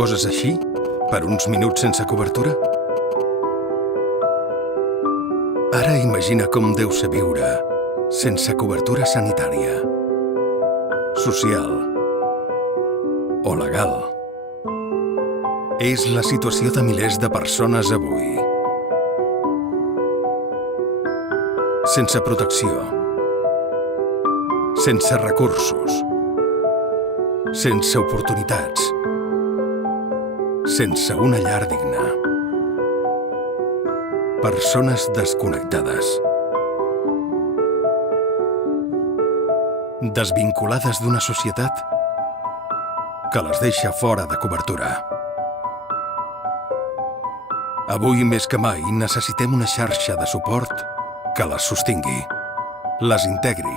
Coses així? Per uns minuts sense cobertura? Ara imagina com deu ser viure sense cobertura sanitària, social o legal. És la situació de milers de persones avui. Sense protecció, sense recursos, sense oportunitats, sense una llar digna. Persones desconnectades. Desvinculades d'una societat que les deixa fora de cobertura. Avui més que mai necessitem una xarxa de suport que les sostingui, les integri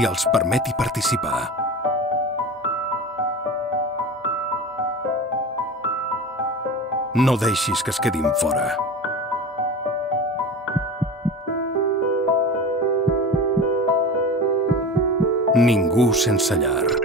i els permeti participar. No deixis que es quedin fora. Ningú sense llar.